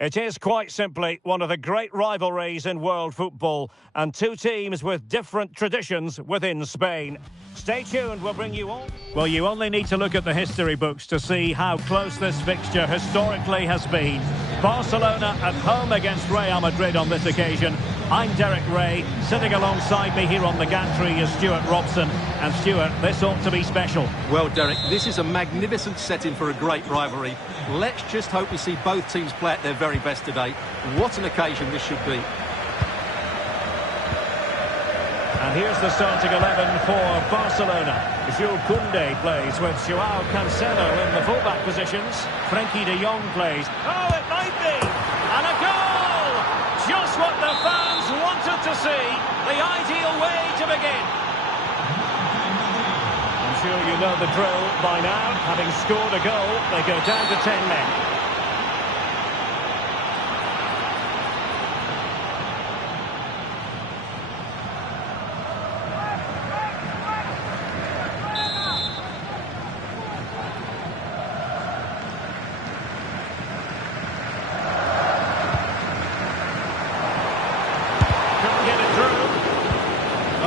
It is quite simply one of the great rivalries in world football, and two teams with different traditions within Spain. Stay tuned, we'll bring you all. Well, you only need to look at the history books to see how close this fixture historically has been. Barcelona at home against Real Madrid on this occasion. I'm Derek Ray. Sitting alongside me here on the gantry is Stuart Robson. And Stuart, this ought to be special. Well, Derek, this is a magnificent setting for a great rivalry. Let's just hope we see both teams play at their very best today. What an occasion this should be. And here's the starting 11 for Barcelona. Jules Koundé plays with Joao Cancelo in the fullback positions. Frenkie de Jong plays. Oh, it might be! And a goal! Just what the fans wanted to see. The ideal way to begin. I'm sure you know the drill by now. Having scored a goal, they go down to 10 men.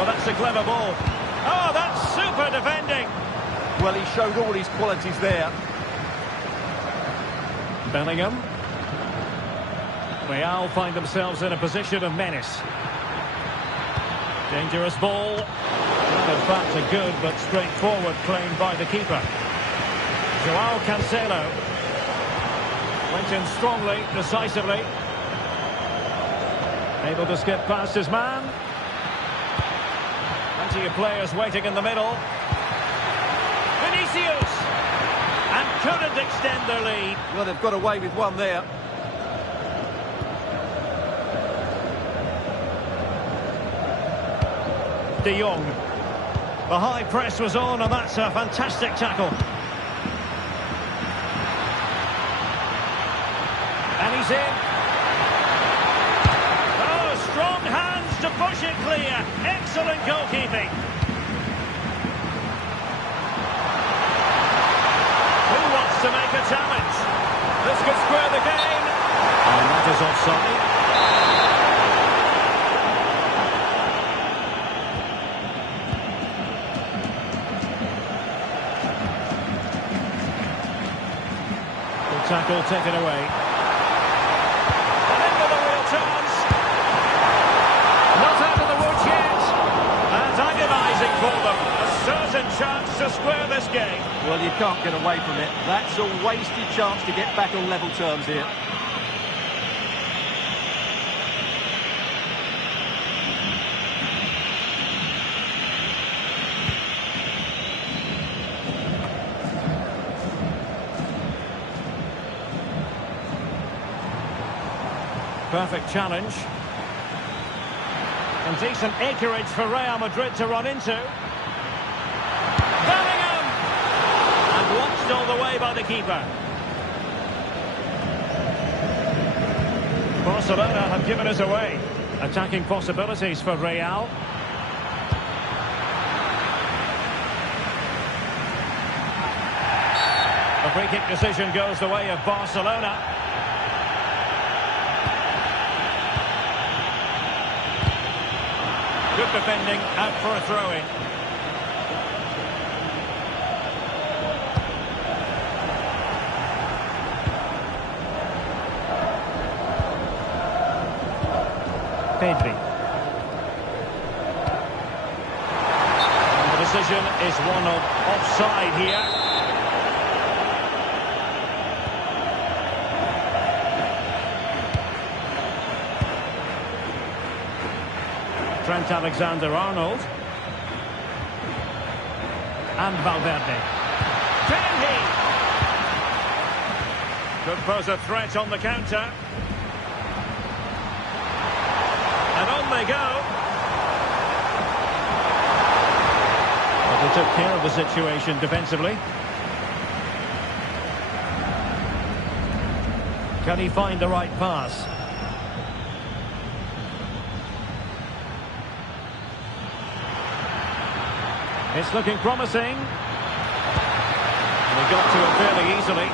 That's a clever ball. Oh, that's super defending. Well, he showed all his qualities there. Bellingham. Real find themselves in a position of menace. Dangerous ball. In fact, a good but straightforward claim by the keeper. Joao Cancelo. Went in strongly, decisively. Able to skip past his man. Plenty of players waiting in the middle. Vinicius! And couldn't extend their lead. Well, they've got away with one there. De Jong. The high press was on, and that's a fantastic tackle. And he's in. Oh, strong hands to push it clear. Excellent goalkeeping. Who wants to make a challenge? This could square the game. And that is offside. Good tackle taken away. And into the real chance. Not out of the woods yet. And agonising for them. A certain chance to square this game. Well, you can't get away from it. That's a wasted chance to get back on level terms here. Perfect challenge. And decent acreage for Real Madrid to run into. Bellingham! And watched all the way by the keeper. Barcelona have given us away. Attacking possibilities for Real. The free kick decision goes the way of Barcelona. Good defending, out for a throw-in. Pedri. And the decision is one of offside here. Trent Alexander-Arnold. And Valverde. Can he? Could pose a threat on the counter. And on they go. But they took care of the situation defensively. Can he find the right pass? It's looking promising. And he got to it fairly easily.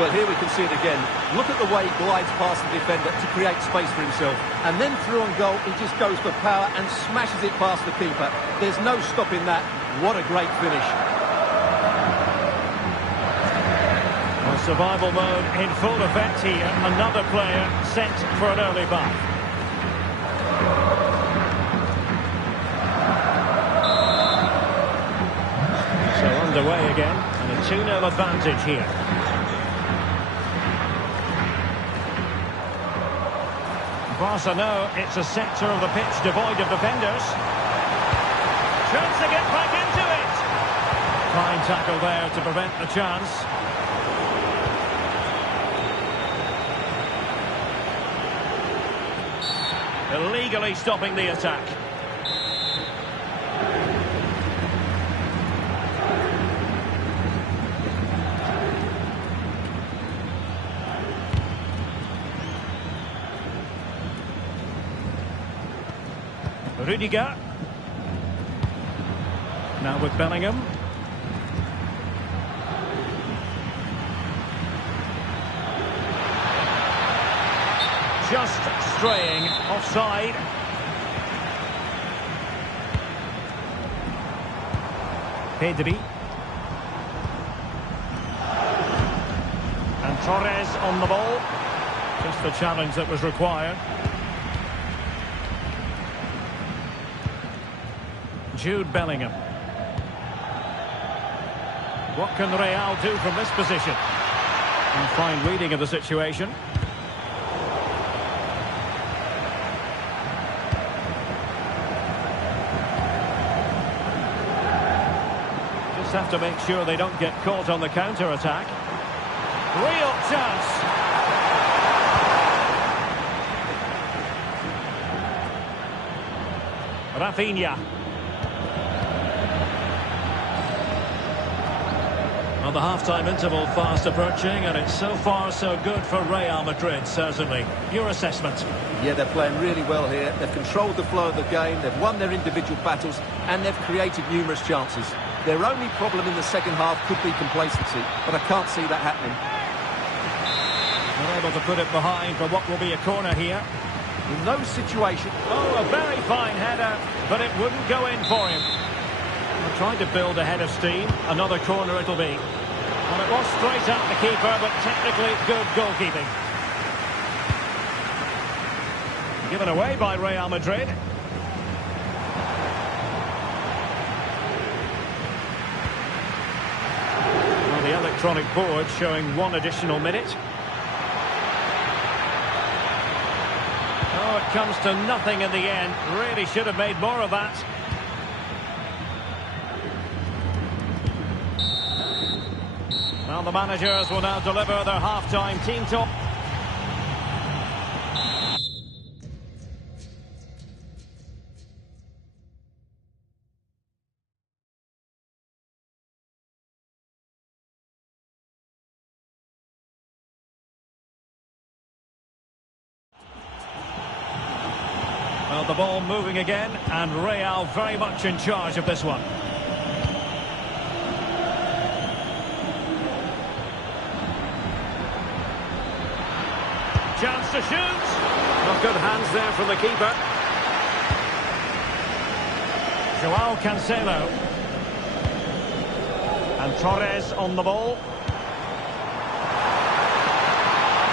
Well, here we can see it again. Look at the way he glides past the defender to create space for himself. And then through on goal, he just goes for power and smashes it past the keeper. There's no stopping that. What a great finish. Well, survival mode in full effect here. Another player sent for an early bath. So underway again, and a 2-0 advantage here. Barca know it's a sector of the pitch devoid of defenders. Chance to get back into it. Fine tackle there to prevent the chance. Illegally stopping the attack. Rudiger. Now with Bellingham. Just straying offside. Pedri. And Torres on the ball. Just the challenge that was required. Jude Bellingham. What can Real do from this position? A fine reading of the situation. Just have to make sure they don't get caught on the counter-attack. Real chance. Rafinha. Well, the half-time interval fast approaching, and it's so far so good for Real Madrid, certainly. Your assessment? Yeah, they're playing really well here. They've controlled the flow of the game, they've won their individual battles, and they've created numerous chances. Their only problem in the second half could be complacency, but I can't see that happening. They're able to put it behind for what will be a corner here. In those situations... Oh, a very fine header, but it wouldn't go in for him. They're trying to build a head of steam. Another corner it'll be. Well, it was straight at the keeper, but technically good goalkeeping. Given away by Real Madrid. Well, the electronic board showing one additional minute. Oh, it comes to nothing in the end. Really should have made more of that. Well, the managers will now deliver their half-time team talk. Well, the ball moving again, and Real very much in charge of this one. Chance to shoot. Not good hands there from the keeper. Joao Cancelo. And Torres on the ball.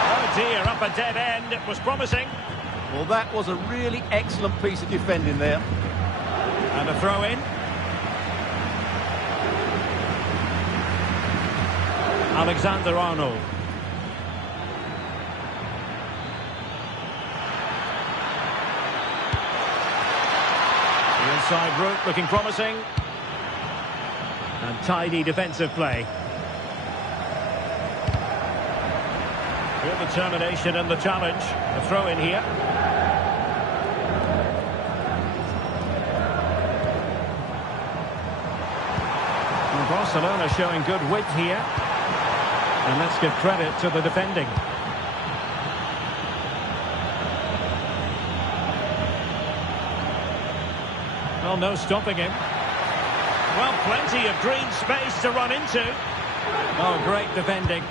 Oh dear, up a dead end. It was promising. Well, that was a really excellent piece of defending there. And a throw in. Alexander-Arnold. The inside route looking promising. And tidy defensive play. Real determination in the challenge. A throw in here. Well, Barcelona showing good width here. And let's give credit to the defending. Well, no stopping him. Well, plenty of green space to run into. Oh, great defending.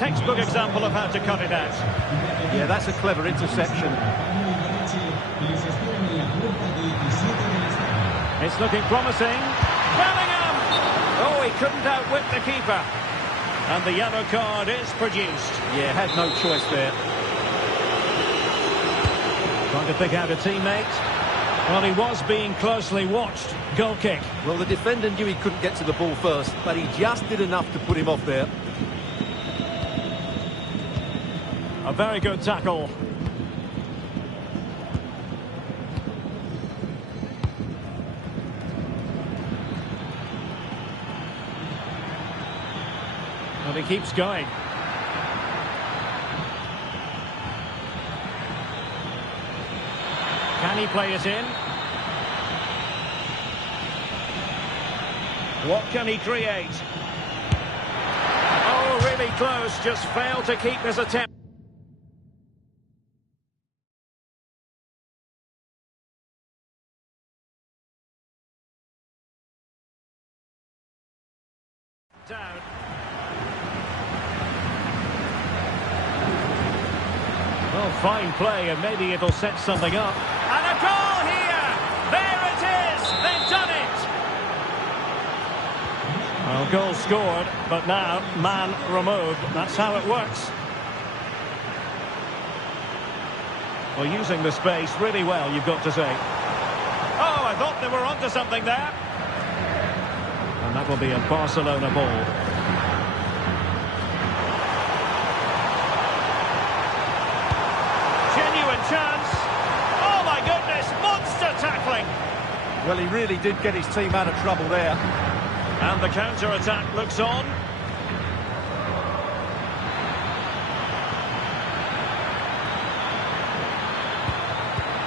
textbook example of how to cut it out. Yeah, that's a clever interception. It's looking promising. Bellingham! Oh, he couldn't outwit the keeper. And the yellow card is produced. Yeah, had no choice there. Trying to pick out a teammate. Well, he was being closely watched. Goal kick. Well, the defender knew he couldn't get to the ball first, but he just did enough to put him off there. A very good tackle. And he keeps going. Can he play it in? What can he create? Oh, really close. Just failed to keep his attempt. Down. Well, fine play, and maybe it'll set something up. And a goal here! There it is! They've done it! Well, goal scored, but now man removed. That's how it works. Well, using the space really well, you've got to say. Oh, I thought they were onto something there. And that will be a Barcelona ball. Genuine chance. Oh my goodness, monster tackling. Well, he really did get his team out of trouble there. And the counter-attack looks on.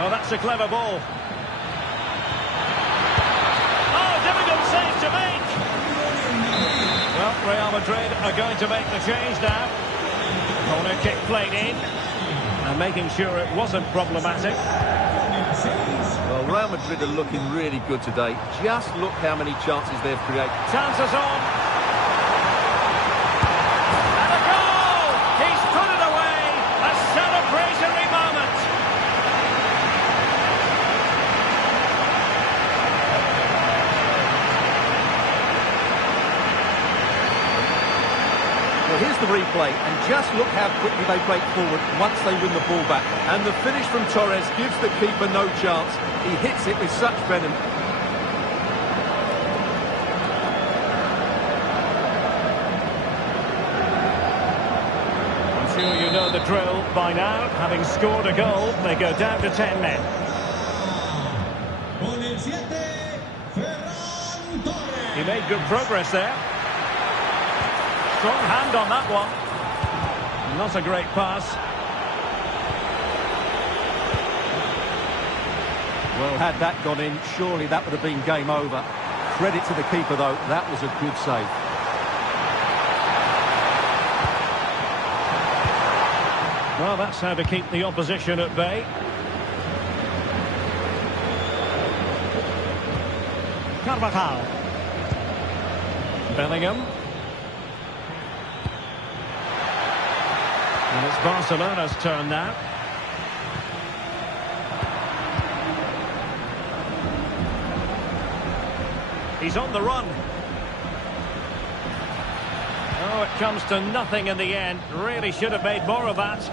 Oh, that's a clever ball. Oh, difficult save to make. Well, Real Madrid are going to make the change now. Corner kick played in. And making sure it wasn't problematic. Well, Real Madrid are looking really good today. Just look how many chances they've created. Chances on. And a goal! He's put it away. A celebratory moment. Well, here's the replay, and just look how quickly they break forward once they win the ball back. And the finish from Torres gives the keeper no chance. He hits it with such venom. I'm sure you know the drill by now. Having scored a goal, they go down to 10 men. He made good progress there. Strong hand on that one. Not a great pass. Well, had that gone in, surely that would have been game over. Credit to the keeper, though. That was a good save. Well, that's how to keep the opposition at bay. Carvajal. Bellingham. And it's Barcelona's turn now. He's on the run. Oh, it comes to nothing in the end. Really should have made more of that.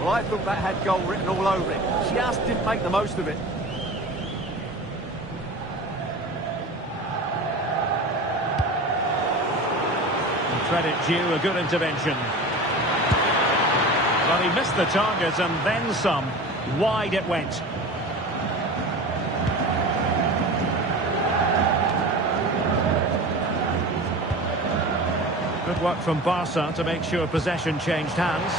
Well, I thought that had goal written all over it. Just didn't make the most of it. And credit due, a good intervention. Well, he missed the target and then some. Wide it went. Good work from Barca to make sure possession changed hands.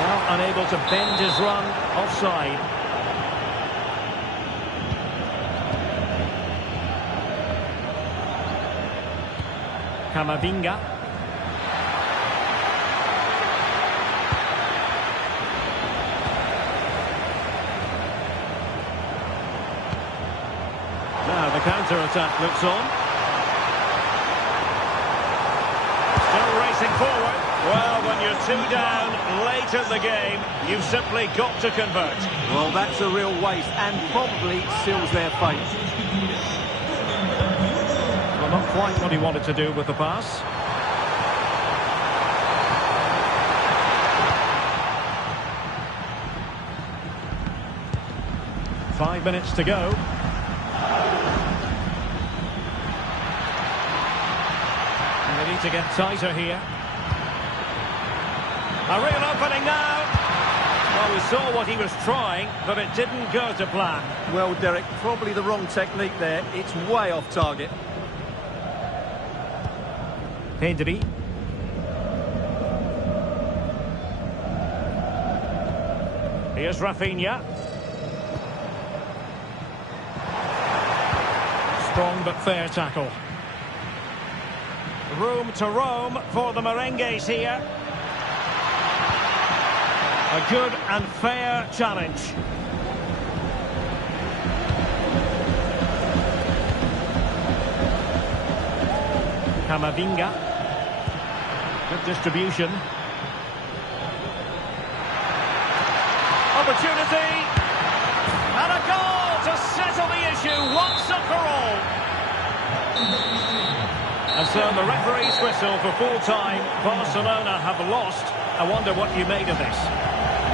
Well, unable to bend his run, offside. Camavinga. Now the counter-attack looks on. Still racing forward. Well, when you're 2 down late in the game, you've simply got to convert. Well, that's a real waste and probably seals their fate. Well, not quite what he wanted to do with the pass. Five minutes to go. And they need to get tighter here. A real opening now. Well, we saw what he was trying, but it didn't go to plan. Well, Derek, probably the wrong technique there. It's way off target. Pedri. Here's Rafinha. Strong but fair tackle. Room to roam for the merengues here. A good and fair challenge. Camavinga. Good distribution. Opportunity. And a goal to settle the issue once and for all. And so the referee's whistle for full time. Barcelona have lost. I wonder what you made of this.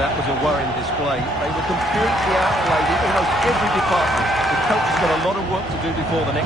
That was a worrying display. They were completely outplayed in almost every department. The coach has got a lot of work to do before the next